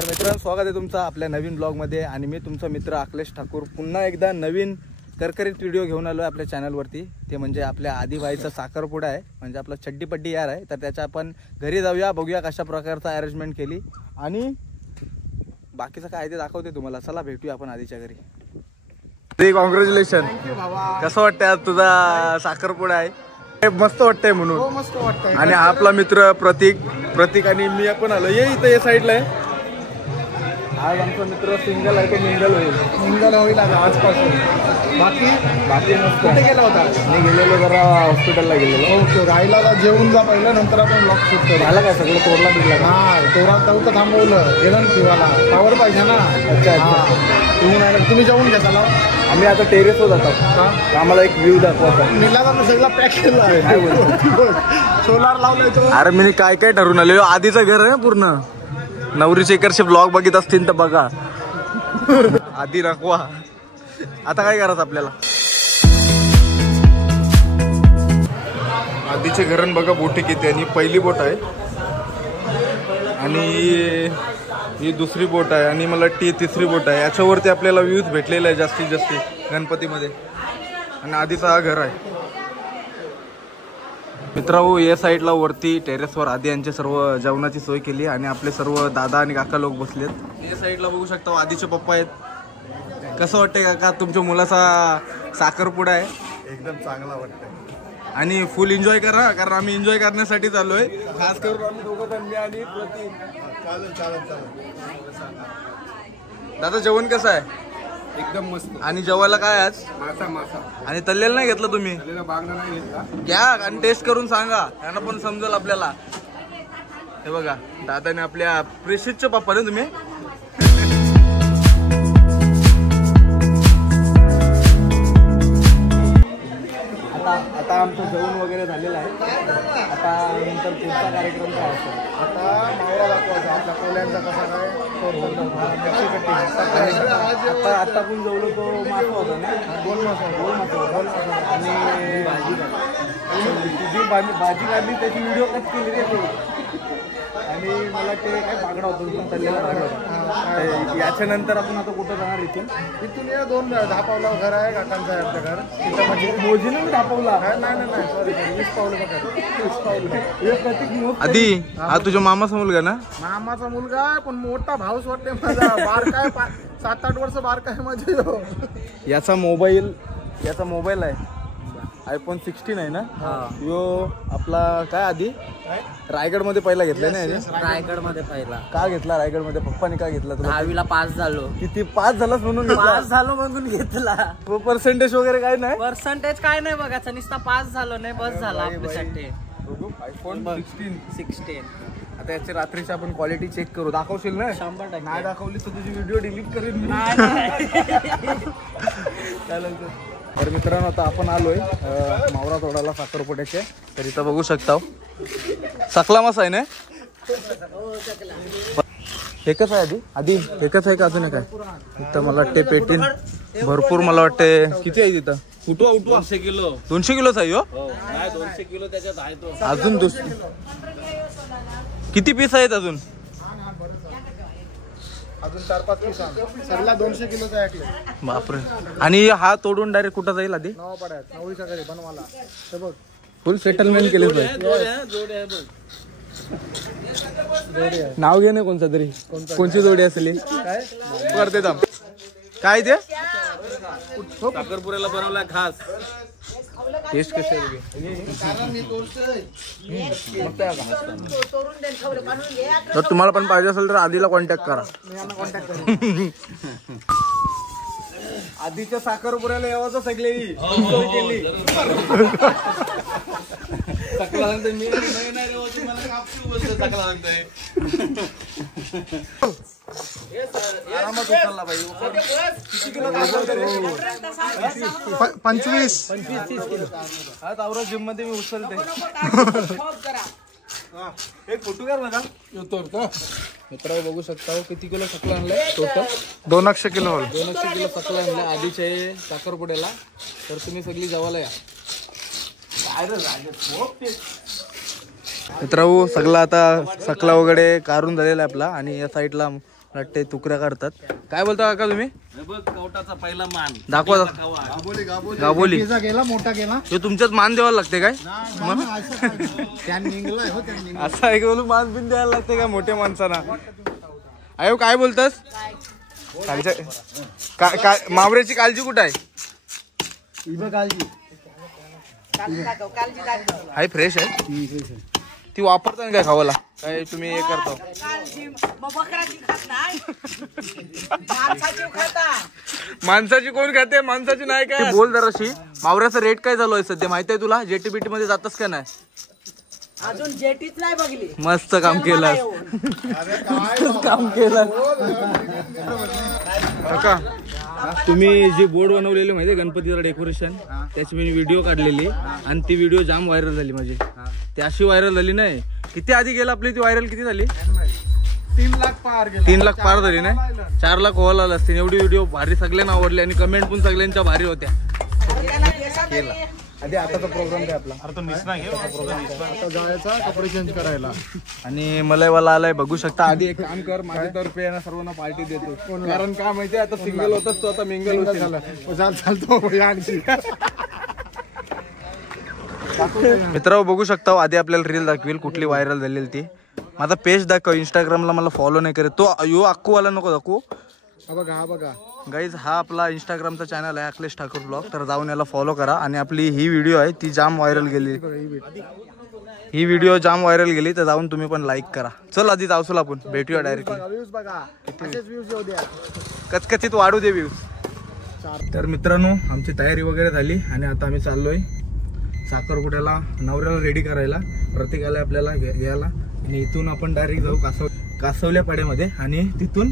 तर मित्रांनो, स्वागत आहे तुमचं आपल्या नवीन ब्लॉगमध्ये. आणि मी तुमचा मित्र अखिलेश ठाकूर पुन्हा एकदा नवीन करकरीत व्हिडिओ घेऊन आलो आहे आपल्या चॅनलवरती. ते म्हणजे आपल्या आदिबाईचा साखरपुडा आहे, म्हणजे आपला चड्डीपट्टी यार आहे. तर त्याच्या आपण घरी जाऊया, बघूया कशा प्रकारचा अरेंजमेंट केली आणि बाकीचं काय ते दाखवते तुम्हाला. चला भेटूया आपण आधीच्या घरी. कॉंग्रॅच्युलेशन. कसं वाटतंय आज तुझा साखरपुडा आहे? मस्त वाटतंय म्हणून. मस्त वाटतंय. आणि आपला मित्र प्रतीक आणि मी आपण आलो. ये इथं, या साईडला आहे. आज आमचा मित्र सिंगल आहे, तो मिंगल होईल आजपासून. बाकी मस्त. कुठे गेला होता? मी गेलेलो जरा हॉस्पिटलला गेलेलो. ओके, राहिला जेवून जा पहिलं, नंतर आपण ब्लॉग शूट करू. झालं काय सगळं? तोडला निघला. हा, तोरात नव्हतं थांबवलं. गेलं ना शिवाला, पावर पाहिजे ना. अच्छा, तुम्ही जेवून घेता ना. आम्ही आता टेरेसवर जातो. आम्हाला एक व्ह्यू दाखवायचा. निघला सगळा पॅक केला सोलार लावलाय तो. अरे मी काय काय ठरवून आलेलो. आधीचं घर आहे पूर्ण. नवरीचे इकडचे ब्लॉग बघित असतील तर बघा. आधी रखवा. आता काय करायचं आपल्याला? आधीचे घरण बघा, बोटी किती. आणि पहिली बोट आहे आणि ही दुसरी बोट आहे आणि मला तिसरी बोट आहे. याच्यावरती आपल्याला व्ह्यूज भेटलेला आहे जास्तीत जास्त गणपतीमध्ये. आणि आधीचा हा घर आहे. मित्रांनो, या साईडला वरती टेरेसवर आधी यांचे सर्व जेवणाची सोय केली आणि आपले सर्व दादा आणि काका लोक बसलेत. या साईडला बघू शकता आधीचे पप्पा आहेत. कसं वाटतंय काका तुमच्या मुलाचा साखरपुडा आहे? एकदम चांगला वाटतंय. आणि फुल एन्जॉय करा, कारण आम्ही एन्जॉय करण्यासाठी चाललोय. खास करून आम्ही दोघं जण आणि प्रतीक. चालेल. दादा, जेवण कसं आहे? एकदम मस्त. आणि जेवायला काय आज? मासा. आणि तल्लेलं नाही घेतलं तुम्ही? बांगडा नाही घेतला. घ्या आणि टेस्ट करून सांगा, यांना पण समजेल आपल्याला. हे बघा, दादाने आपल्या प्रेषितचे पप्पा ना तुम्ही. आता आमचं जेवण वगैरे झालेलं आहे. आता नंतर पुढचा कार्यक्रम काय असतो? आता मावळा दाखवायचा आपल्या कोल्यांचा कसा काय आता आपण जेवलो तो मासा होता ना. गोल मासा. आणि तुझी भाजी काढली, त्याची व्हिडिओ कट केली रे. आणि मला ते काय बागडा होतो, तल्लेला बागडा होता. याच्यानंतर आपण आता कुठं जाणार? इथून या 2 10 पावला घर आहे काकांचं आहे आपलं घर. तिथं म्हणजे मोजीने मी दाखवला. नाही सॉरी 20 पावलं बघा. 20 पावलं. आधी हा तुझ्या मामाचा मुलगा ना? मामाचा मुलगा आहे, पण मोठा भाऊस वाटते माझा. बारका आहे, 7-8 वर्ष बारका आहे माझे. याचा मोबाईल आहे iPhone 16 आहे ना. यो आपला काय आधी रायगडमध्ये पहिला घेतला ना. रायगडमध्ये पहिला का घेतला? रायगडमध्ये पप्पाने का घेतला? 10वीला पास झालो. किती पास झालास म्हणून? पास झालो म्हणून घेतला. पर्सेंटेज वगैरे काय नाही? पर्सेंटेज काय नाही बघायचं, नुसता पास झालो नाही, बस झाला आपल्यासाठी. iPhone 16. आता याची रात्रीची आपण क्वालिटी चेक करू. दाखवशील ना? 100%. नाही दाखवली तर तुझी व्हिडिओ डिलीट करेन. चालेल. तर मित्रांनो, आता आपण आलोय मावरा तोडाला साखरपुड्याचे. तर इथं बघू शकता सकला मासा आहे ना. एकच आहे आधी एकच आहे का अजून काय? इथं मला वाटते पेटीन भरपूर. मला वाटते किती आहे तिथं? उठवा 200 किलो. 200 किलोच आहे हो? 200 किलो त्याच्यात आहे तो. अजून किती पीस आहेत अजून? अजून 4-5 पीस सगळा 200 किलोचा आहे. बापरे. आणि हा तोडून डायरेक्ट कुठं जाईल? आधी नवापाड्यात नवरीच्या घरी बनवाला. हे बघ, फुल सेटलमेंट केले. नाव घे ना कोणता तरी. कोणची जोडी असेल? काय करते थांब. काय ते साखरपुऱ्याला बनवला खास. टेस्ट कशी आहे? जर तुम्हाला पण पाहिजे असेल तर आधीला कॉन्टॅक्ट करा. आधीच्या साखरपुऱ्याला यावं सगळे केली. आरामात उचलला पाहिजे. 25-30 किलो. हा तावरा जिम मध्ये मी उचलते. एक फोटो कर माझा. मित्र बघू शकता किती किलो सकला आणलाय टोटल? 200 किलो. 200 किलो सकला आणलाय आधीचे साखरपुड्याला. तर तुम्ही सगळी जेवायला या. मित्रांनो सगळा आता सकला वगैरे काढून झालेला आहे आपला. आणि या साईडला वाटते तुकड्या काढतात. काय बोलता काका तुम्ही? कवटाचा पहिला मान दाखवा. गाबोली गेला मोठा गेला तो तुमच्यात मान द्यावा लागते काय? असं आहे की बोलू मान बिन द्यायला लागते का मोठ्या माणसांना? अयो काय बोलतस? मावऱ्याची काळजी कुठं आहे? हाय फ्रेश आहे ती वापरता काय खावाला? काय तुम्ही हे करता? माणसाची कोण खाते? माणसाची नाही काय? बोल जराशी. मावऱ्याचा रेट काय चालू आहे सध्या माहिती आहे तुला? जेटीबीटी मध्ये जातस का नाही? अजून जेटीच नाही बघली. मस्त काम केलं. काम केलं काका. तुम्ही जे बोर्ड बनवलेले माहिती गणपतीचं डेकोरेशन त्याची मी व्हिडिओ काढलेली आणि ती व्हिडिओ जाम व्हायरल झाली माझी. ती अशी व्हायरल झाली नाही. किती आधी गेला आपली ती व्हायरल किती झाली? 3 लाख पार गेला. 3 लाख पार झाली नाही. 4 लाख व्हायला आला असते. एवढी व्हिडिओ भारी सगळ्यांना आवडली आणि कमेंट पण सगळ्यांच्या भारी होत्या. केला आधी आताचा प्रोग्राम काय आपला? आता जायचा कपडे चेंज करायला आणि मलयवाला आलाय बघू शकता. आधी एक काम कर माझ्यातर्फे यांना सर्वांना पार्टी देतो. कारण काय माहितीये आता सिंगल होताच तो आता मिंगल झाला. चालतो मित्रांनो बघू शकता. आधी आपल्याला रील दाखवेल कुठली व्हायरल झालेली ती. माझा पेज दाखव इंस्टाग्रामला. मला फॉलो नाही करत तो. यो अक्कूवाला नको दाखवू. हा बघा गाईज हा आपला इंस्टाग्रामचा चॅनल आहे अखिलेश ठाकूर ब्लॉग. तर जाऊन याला फॉलो करा. आणि आपली ही व्हिडिओ आहे ती जाम व्हायरल गेली. ही व्हिडिओ जाम व्हायरल गेली तर जाऊन तुम्ही पण लाईक करा. चल आधी जाऊसल आपण भेटूया डायरेक्टली. कचकचित वाढू दे व्ह्यूज. तर मित्रांनो आमची तयारी वगैरे झाली आणि आता आम्ही चाललोय साखरपुड्याला नवऱ्याला रेडी करायला. प्रत्येकाला आपल्याला घ्यायला आणि इथून आपण डायरेक्ट जाऊ कासवल्या पाड्यामध्ये आणि तिथून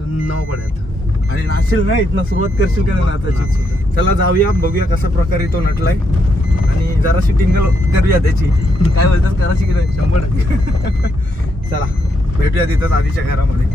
नवपाड्यात आणि नाचशील ना. इथनं सुरुवात करशील का नाही नाचायची? चला जाऊया बघूया कसा प्रकारे तो नटलाय आणि जराशी टिंगल करूया त्याची. काय बोलतात करायची की नाही? 100%. चला भेटूया तिथंच आधीच्या घरामध्ये.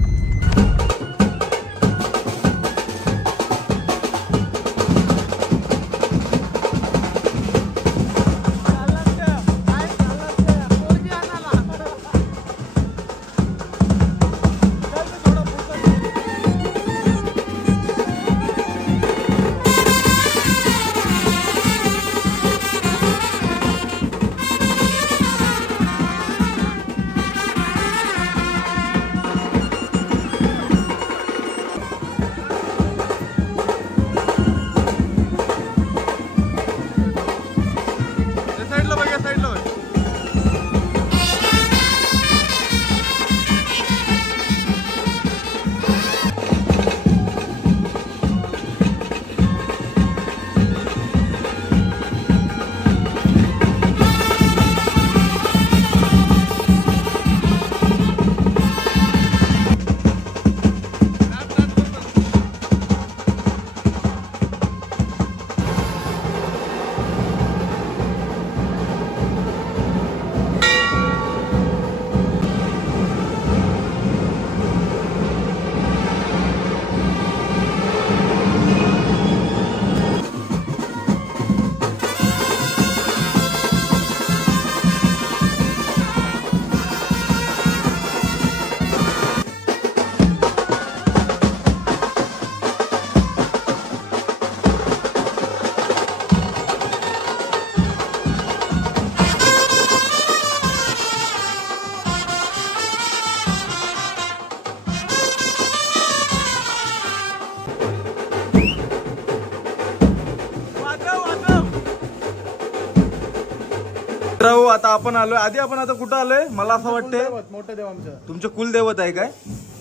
आता आपण आलोय. आधी आपण आता कुठं आलोय? मला असं वाटतंय मोठं देव आमचं. तुमचं कुलदैवत आहे काय?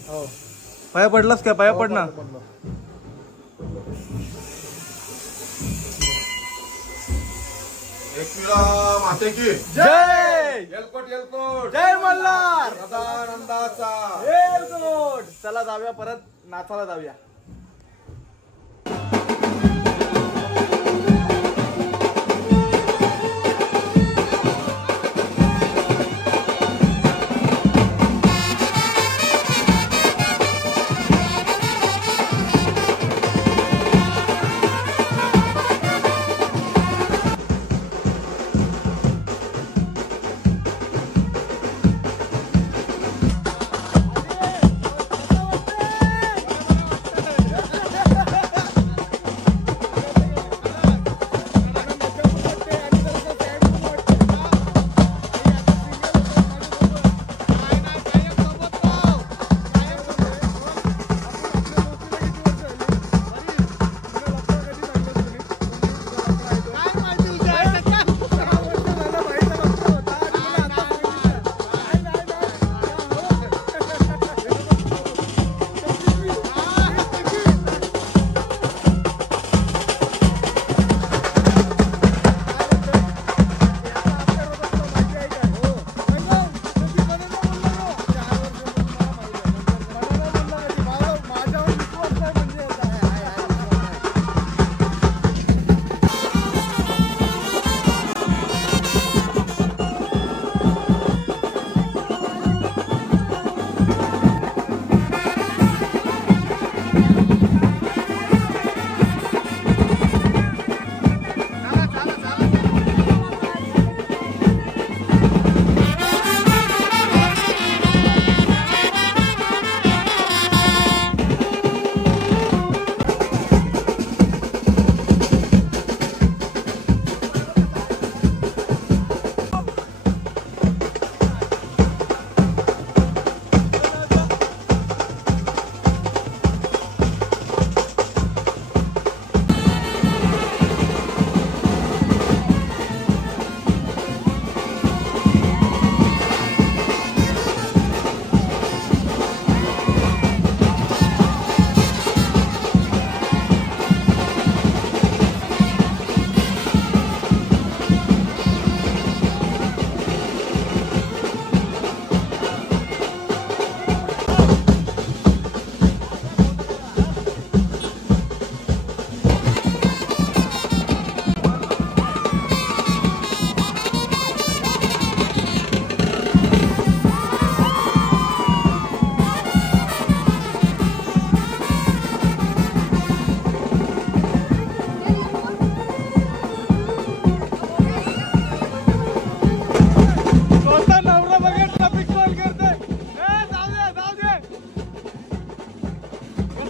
हो. पाया पडलास काय? पाया पड ना. माते की जय. एलकोट जय मल्हार. सदानंदाचा एलकोट. चला जाऊया परत नाचाला जाऊया.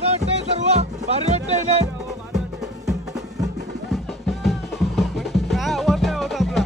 कसं वाटतंय सर्व? भारी वाटतंय नाही? काय आवाज नाही होत आपला.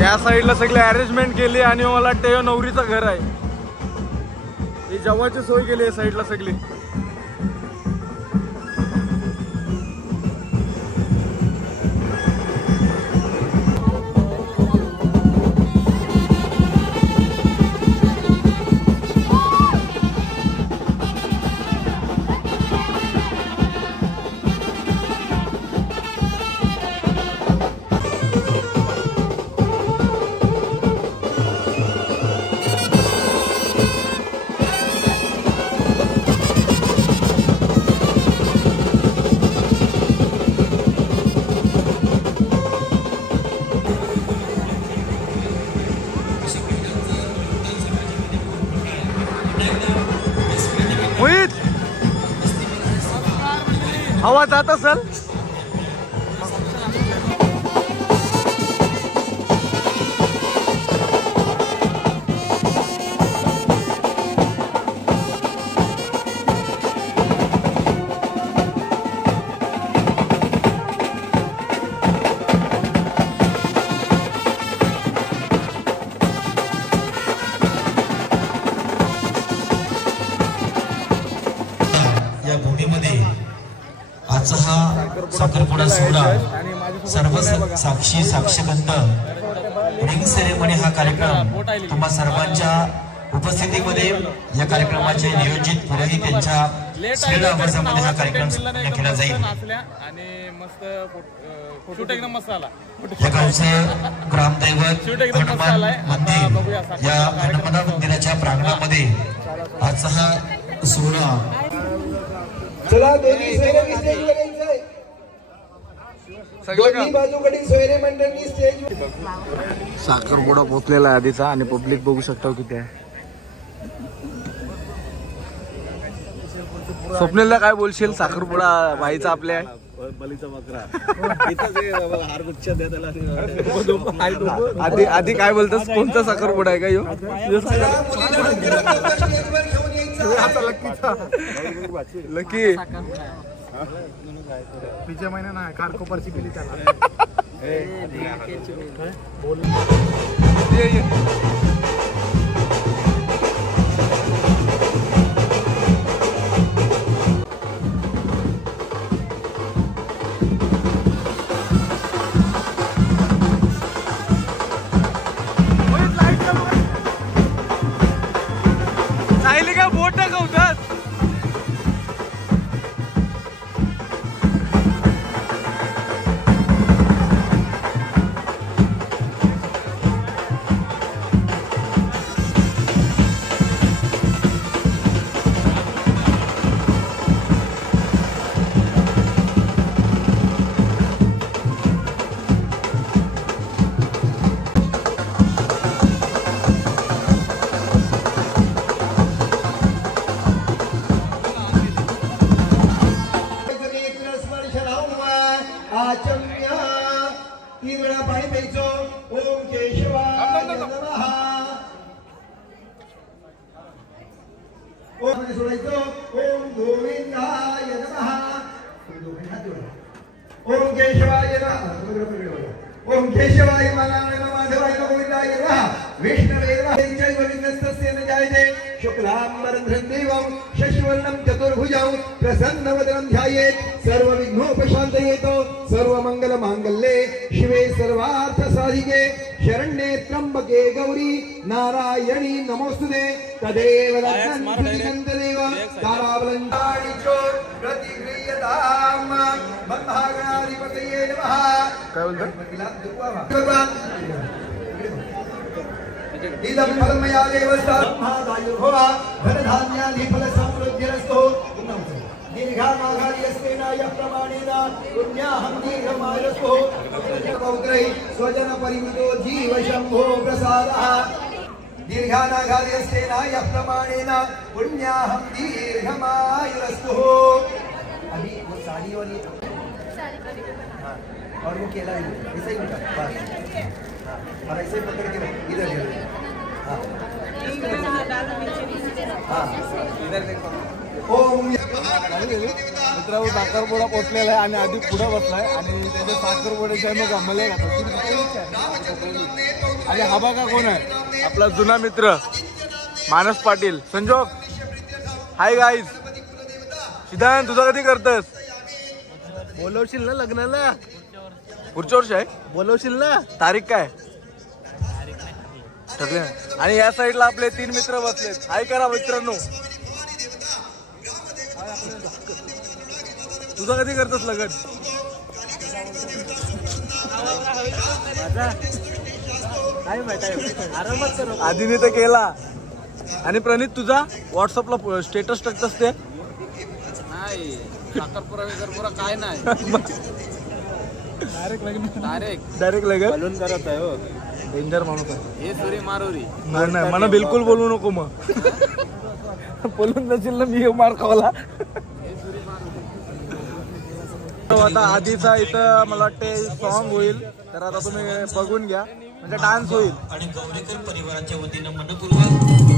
या साईडला सगळे अरेंजमेंट केली आणि मला वाटतं हे नवरीचं घर आहे. ही जेवायची सोय केली आहे साईडला सगळी. हवा जात असेल. आजचा हा साखरपुडा सोहळा सर्व साक्षी साक्षगंध रिंग सेरेमनी हा कार्यक्रम तुम्हा सर्वांच्या उपस्थितीमध्ये या कार्यक्रमाचे नियोजित पुढेही त्यांच्या श्रील आवाजामध्ये हा कार्यक्रम केला जाईल. आणि मस्त शूट एकदम मस्त आला. या गावचं ग्रामदैवत हनुमान मंदिर या हनुमान मंदिराच्या प्रांगणामध्ये आजचा हा सोहळा. चला दोन्ही सोयरे स्टेजवर यायचंय. दोन्ही बाजूकडील सोयरे मंडळी स्टेज. साखरपुडा पोचलेला आहे आधीचा आणि पब्लिक बघू शकता किती आहे. स्वप्नीलला काय बोलशील साखरपुडा व्हायचा आपल्या आधी काय बोलतोस कोणता साखरपुडा आहे का ह्यो? लकी विजय महिना ना खारकोपरची केली त्याला. सायली का बोट टाकवतात. तीन वेळा पाणी प्यायचो. ओम केशवाय नमः. ओम सोडायचो. ओम गोविंदाय नमः. ओम केशवाय नमः. ओम केशवाय माधवाय गोविंदाय नमः. विष्णवे नमः. जय गोविंदस्तस्य न जायते शुक्लांबरधरं देवं शशिवर्णं चतुर्भुजं प्रसन्नवदनं ध्यायेत् सर्वविघ्नोपशान्तयेतो सर्वमङ्गलमाङ्गल्ये शिवे सर्वार्थसाधिके शरण्ये त्र्यम्बके गौरी नारायणी नमोस्तुते. तदेव लग्नदेव तारावलंकारिचो प्रतिगृह्यताम्. महागणाधिपतये नमः. काय बोलतो इदं फलमया देवस्थानमादायुर्भवा धनधान्यादि फलसमृद्धिरस्तु. दीर्घानाघार्यस्तेन यः प्रमाणेन पुण्याहं दीर्घमायुस्तु. पौत्रै स्वजनपरिमितो जीवशम्भो प्रसादः. दीर्घानाघार्यस्तेन यः प्रमाणेन पुण्याहं दीर्घमायुस्तु. अभी वो साड़ी वाली और वो केला ऐसा ही होता और ऐसे पकड़ के इधर इधर देखो. ओम मित्रांनो साखरपुडा पोचलेला आहे आणि आधी पुढे बसलाय आणि त्याच्या साखरपुड्याच्या मग आम्हाला आणि हा बघा कोण आहे आपला जुना मित्र मानस पाटील. संजोग हाय गाईज. सिद्धांत तुझं कधी करतस? बोलवशील ना लग्नाला? पुढच्या वर्षी आहे. बोलवशील ना? तारीख काय ठरले? आणि या साईडला आपले 3 मित्र बसलेत. हाय करा मित्रांनो. तुझं कधी करतस लग्न? आधीने तर केला. आणि प्रणित तुझा व्हॉट्सअपला स्टेटस टाकतस ते नाही. साखरपुरा विखरपुरा काय नाही. डायरेक्ट लग्न बोलून करत आहे. हो डेंजर माणूस आहे हे सुरी मारुरी. नाही मला बिलकुल बोलू नको. मग बोलून नसेल ना मी मार खावला. आता आधीचा इथं मला वाटते सॉन्ग होईल, तर आता तुम्ही बघून घ्या, म्हणजे डान्स होईल. आणि गौरेकर परिवाराच्या वतीनं मनपूर्वक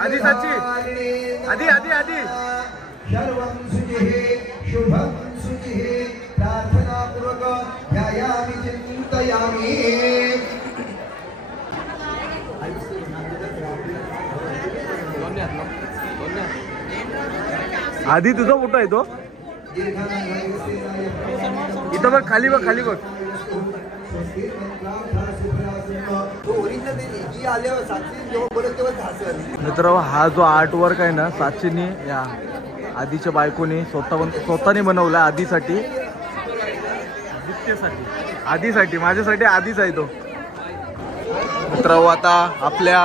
आधी साची आधी आधी आधी सर्वं शुचिः शुभं शुचिः प्रार्थनापूर्वक ध्यायामि चिन्तयामि. आधी तुझा फोटो आहे तो इथं बघ, खाली बघ, खाली बघ. मित्र, हा जो आर्ट वर्क आहे ना, साक्षीने या आधीच्या बायकोनी स्वतःने बनवला आधीसाठी, आधीसाठी माझ्यासाठी आधीच आहे तो. मित्र, आता आपल्या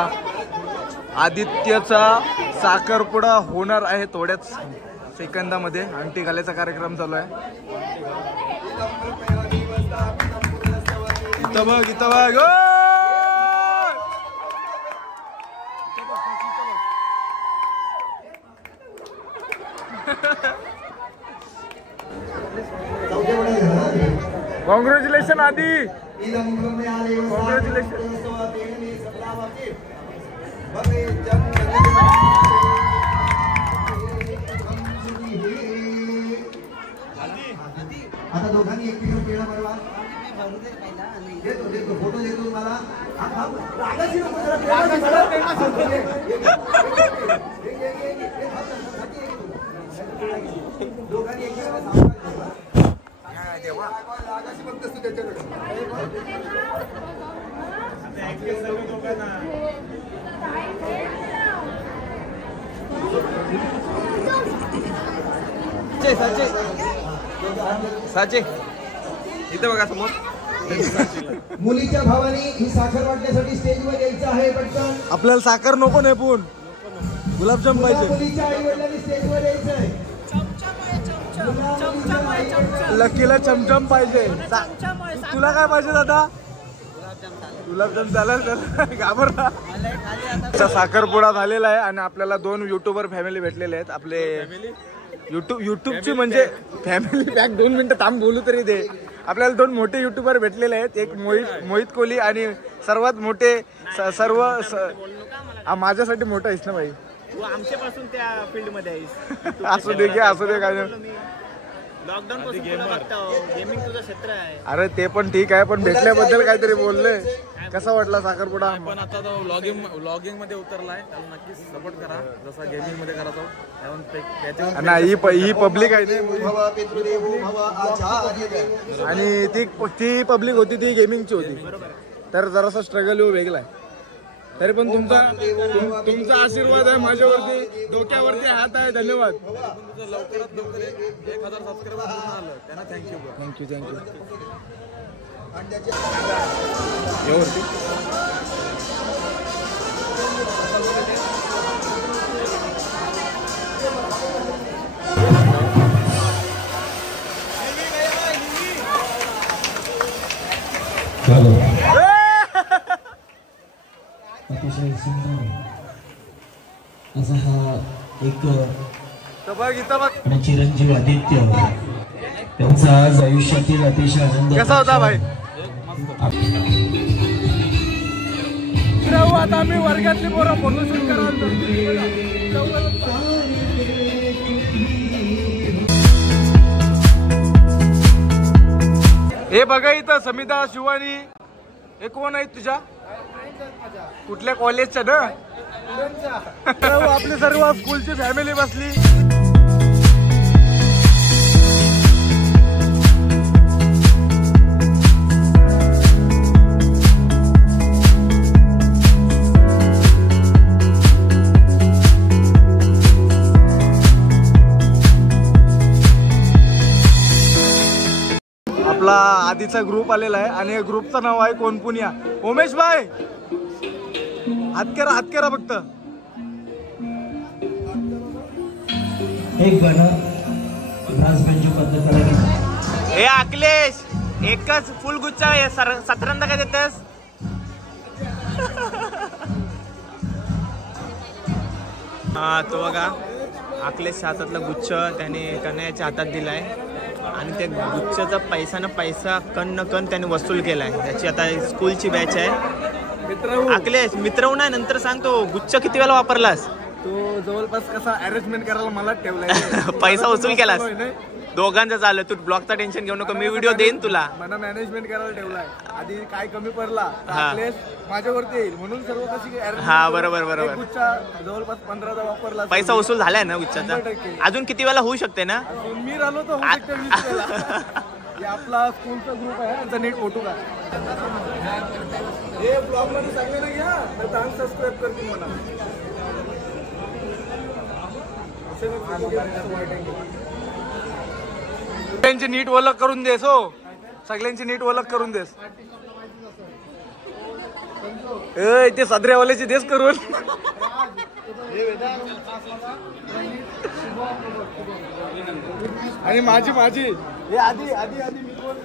आदित्यचा साखरपुडा होणार आहे थोड्याच सेकंदामध्ये. अंगठी घालायचा कार्यक्रम चालू आहे. इथं बघ, इथं बघ. कॉंग्रॅच्युलेशन आधी, कॉंग्रॅच्युलेशन. आता दोघांनी एक किलो पेढा बनवा. देतो देतो, फोटो देतो मला. दोघांनी एक किलो बघतोस तू त्याच्याकडे. साचे इथं बघा समोर. मुलीच्या भावानी ही साखर वाटण्यासाठी स्टेजवर यायचं आहे. पटकन आपल्याला साखर नको नाही, पण गुलाबजाम पाहिजे. मुलीच्या आई वडिलांनी स्टेजवर यायचं आहे. लकीला चमचम पाहिजे. तुला काय पाहिजे दादा? गुलाबजाम चालेल. घाबरला. साखरपुडा झालेला आहे आणि आपल्याला 2 युट्यूबर फॅमिली भेटलेले आहेत. आपले युट्यूबची म्हणजे फॅमिली पॅक. 2 मिनिटं थांब, बोलू तरी दे. आपल्याला 2 मोठे युट्यूबर भेटलेले आहेत. एक मोहित कोहली आणि सर्वात मोठे सर्व माझ्यासाठी मोठा आहेस ना भाई. आमच्यापासून त्या फील्ड मध्ये आहेस. असू दे, असू दे. काय लॉकडाऊन पासून तुला बघतो, गेमिंग तुझं क्षेत्र आहे. अरे ते पण ठीक आहे, पण भेटल्याबद्दल काहीतरी बोलले. कसा वाटला साखरपुडा? पण आता तो व्लॉगिंग मध्ये उतरलाय, त्याला नक्कीच सपोर्ट करा जसा गेमिंग मध्ये करायचो. नाही, ही पब्लिक आहे आणि ती पब्लिक होती, ती गेमिंगची होती. तर जरासा स्ट्रगल वेगळा आहे. तरी पण तुमचा आशीर्वाद आहे माझ्यावरती, डोक्यावरती हात आहे. धन्यवाद. लवकरात लवकर 1000 सबस्क्रायबर आलं त्यांना थँक्यू. अतिशय सुंदर असा हा एक आणि चिरंजीव आदित्य, त्यांचा आज आयुष्यातील अतिशय आनंद. कसा होता भाई? आता आम्ही वर्गातली पोरं फोटोशूट करायला हे बघा इथं समिता शिवानी हे कोण आहेत तुझ्या कुठल्या कॉलेजच्या ना आपली सर्व स्कूलची फॅमिली बसली. आपला आधीचा ग्रुप आलेला आहे आणि ग्रुपचं नाव आहे कोण पुनिया. उमेश भाई हात करा फक्त. एक गाणं राजबंजू पद्धत. हे अखिलेश एकच फुल गुच्छा आहे 17 काय देतेस. हा तो बघा अखिलेश हातातला गुच्छ त्याने कन्हैयाच्या हातात दिलाय आणि त्या गुच्छाचा पैसा कण न कण त्याने वसूल केलाय. त्याची आता स्कूलची बॅच आहे. अखिलेश मित्र नाही नंतर सांगतो गुच्छ किती वेळा वापरलास. तो जवळपास कसा अरेंजमेंट करायला मला ठेवलाय. पैसा वसूल केलास दोघांचं झालं. तू ब्लॉगचा टेन्शन घेऊ नको मी व्हिडिओ देईन तुला. मला मॅनेजमेंट करायला ठेवलाय. आधी काय कमी पडला माझ्यावरती येईल म्हणून सर्व कशी. हा बरोबर गुच्छा जवळपास 15दा वापरला. पैसा वसूल झालाय ना गुच्छाचा. अजून किती वेळा होऊ शकते ना. मी राहिलो तर होऊ शकते 20 वेळा. हे आपला स्कूलचा ग्रुप आहे त्यांचा नीट फोटो का हे ब्लॉग मध्ये सांगले ना घ्या तर अनसबस्क्राईब करतील मला. सगळ्यांची नीट ओळख करून देस. हो सगळ्यांची नीट ओळख करून देस. ते सदऱ्यावाल्याची देस करून. आणि माझी हे आधी मी कोण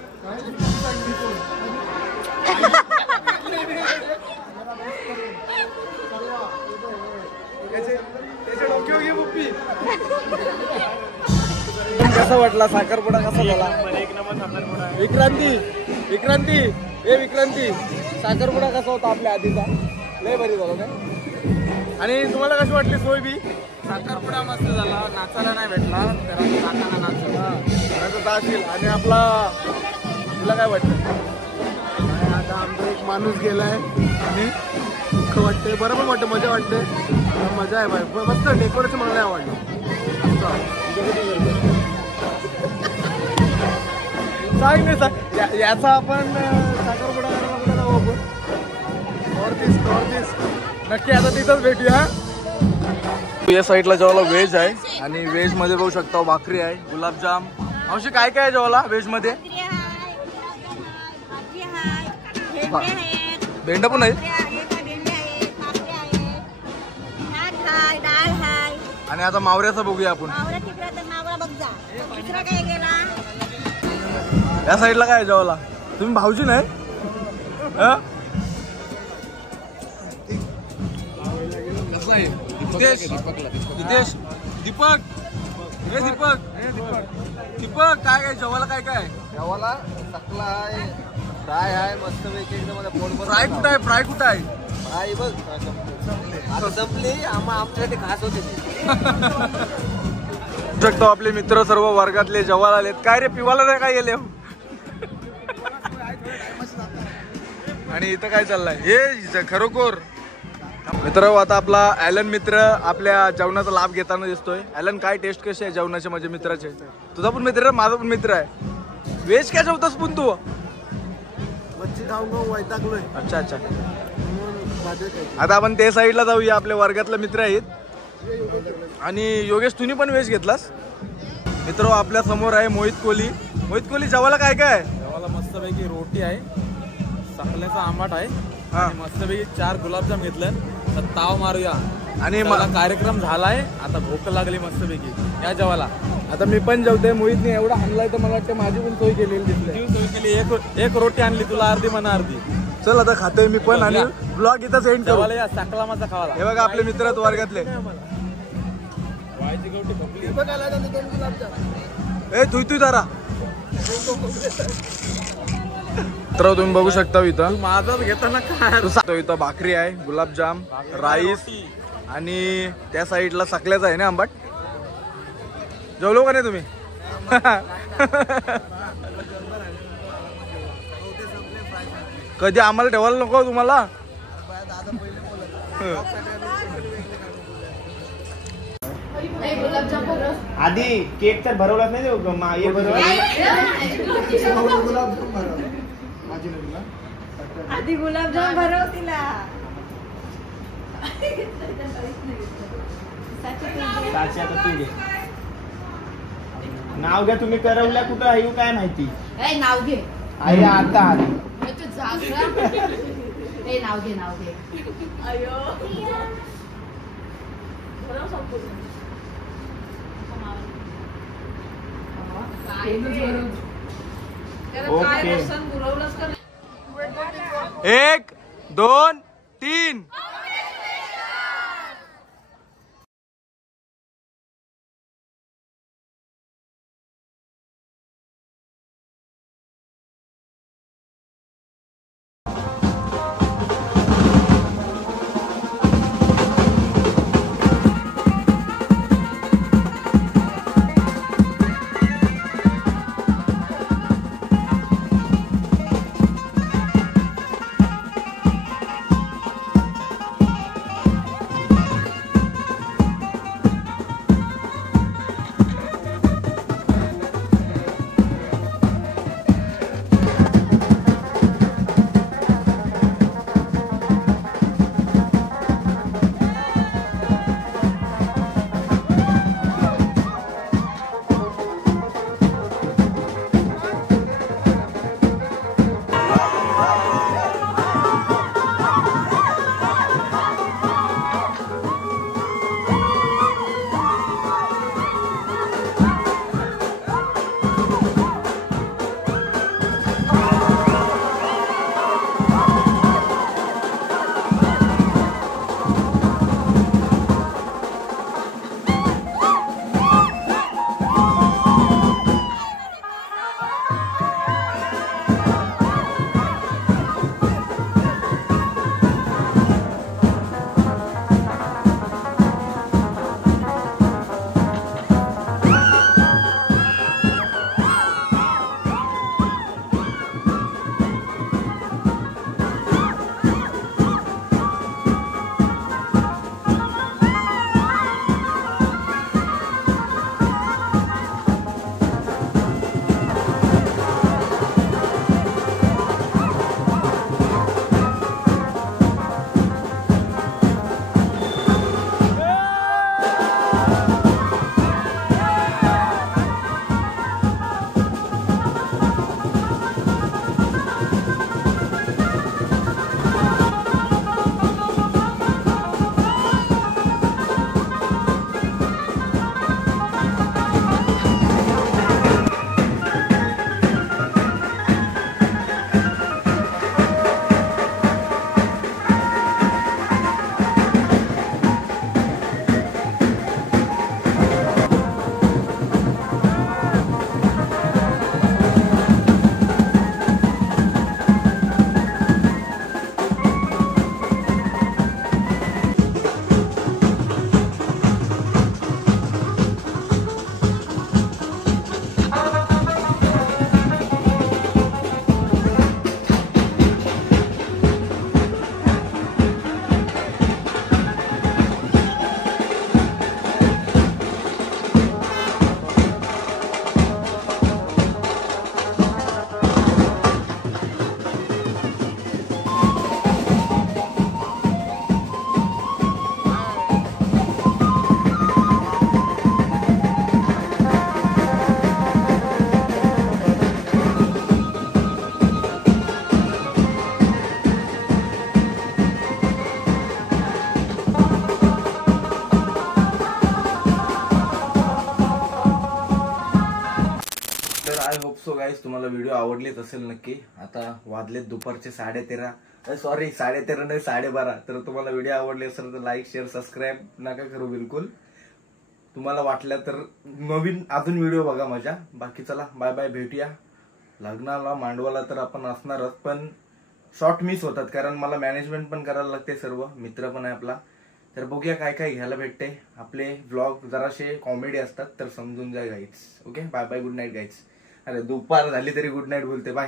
कसा वाटला साखरपुडा कसा झाला. विक्रांती हे विक्रांती साखरपुडा कसा होता आपल्या आधीचा. लय भारी झाला काय. आणि तुम्हाला कशी वाटली सोय बी. साखरपुडा मस्त झाला. नाचायला नाही भेटला तर काकांना नाचला. आणि आपला तुला काय वाटतं. आता आमचा एक माणूस गेलाय आणि दुःख वाटते. बरोबर वाटतं मजा वाटते. मजा आहे बाय मस्त डेकोरेशन मला नाही आवडलं. सांग नाही याचा आपण साखरपुडा करायला कुठे जाऊ आपण. नक्की आता तिथंच भेटूया. या साईडला जेवायला व्हेज आहे आणि व्हेज मध्ये बघू शकता भाकरी आहे गुलाबजाम. अवशी काय काय आहे जेवायला व्हेज मध्ये. भेंडा पण आहे. आणि आता मावऱ्याचा बघूया आपण. या साईडला काय जेवायला. तुम्ही भाऊजी नाही कसं आहे. दीपक काय काय जेवायला काय काय. जेवायला सकला आहे फ्राय आहे मस्त पैकी एकदम. फ्राय कुठं आहे. फ्राय बघ आता संपली आमच्यासाठी खास होते. शकतो आपले मित्र सर्व वर्गातले जेवायला आलेत. काय रे पिवाला नाही काय गेले. आणि इथं काय चाललंय हे खरोखर मित्र. आता आपला ॲलन मित्र आपल्या जेवणाचा लाभ घेताना दिसतोय. ॲलन काय टेस्ट कशी आहे जेवणाचे माझ्या मित्राचे. तुझा पण मित्र माझा पण मित्र आहे. व्हेज काय जेवतोस पण तू. मच्छी खाऊन वैतागलोय. अच्छा आता आपण ते साईडला जाऊया. आपल्या वर्गातले मित्र आहेत. आणि योगेश तुम्ही पण व्हेज घेतलास. मित्र आपल्या समोर आहे मोहित कोहली. जेवायला काय काय आहे. जेवायला मस्तपैकी रोटी आहे. सकल्याचा आंबाट आहे. मस्तपैकी 4 गुलाबजाम घेतलं तर ताव मारूया. आणि कार्यक्रम झालाय. आता भूक लागली मस्तपैकी या जेवायला. आता मी पण जेवते. मोहितने एवढा आणलाय तर मला वाटतं माझी पण सोय केलेली दिसली. सोय केली. एक रोटी आणली तुला अर्धी म्हणा अर्धी. चल आता खातोय मी पण. आणि ब्लॉग इथं सेंड करू. या साकलामाचा खावाला. हे बघा आपले मित्र वर्गातले. तू जरा तर तुम्ही बघू शकता इथं माझाच घेताना काय. इथं भाकरी आहे गुलाबजाम राईस आणि त्या साईडला सकल्याचा आहे ना आंबाट. जेवलो का नाही तुम्ही. कधी आम्हाला ठेवायला नको तुम्हाला. आधी केक तर भरवलाच नाही आधी गुलाबजाम भरव तिला. नाव घ्या तुम्ही. करवल्या कुठं आहे काय माहिती. नाव घे. आई आता आली. नाव घे नाव घे. अयो ओके. 1 2 3. सो गाईज तुम्हाला व्हिडिओ आवडलीच असेल नक्की. आता वाजलेत दुपारचे 13:30, सॉरी 13:30 नाही 12:30. तर तुम्हाला व्हिडिओ आवडली असेल तर लाईक शेअर सबस्क्राईब नका करू बिलकुल. तुम्हाला वाटलं तर नवीन अजून व्हिडिओ बघा माझ्या. बाकी चला बाय बाय, भेटूया. लग्नाला मांडवाला तर आपण असणारच, पण शॉर्ट मिस होतात कारण मला मॅनेजमेंट पण करायला लागते, सर्व मित्र पण आहे आपला. तर बघूया काय काय घ्यायला भेटते. आपले व्लॉग जराशे कॉमेडी असतात तर समजून जा guys. Okay bye bye, good night guys. अरे दुपार झाली तरी गुड नाईट बोलते. बाय.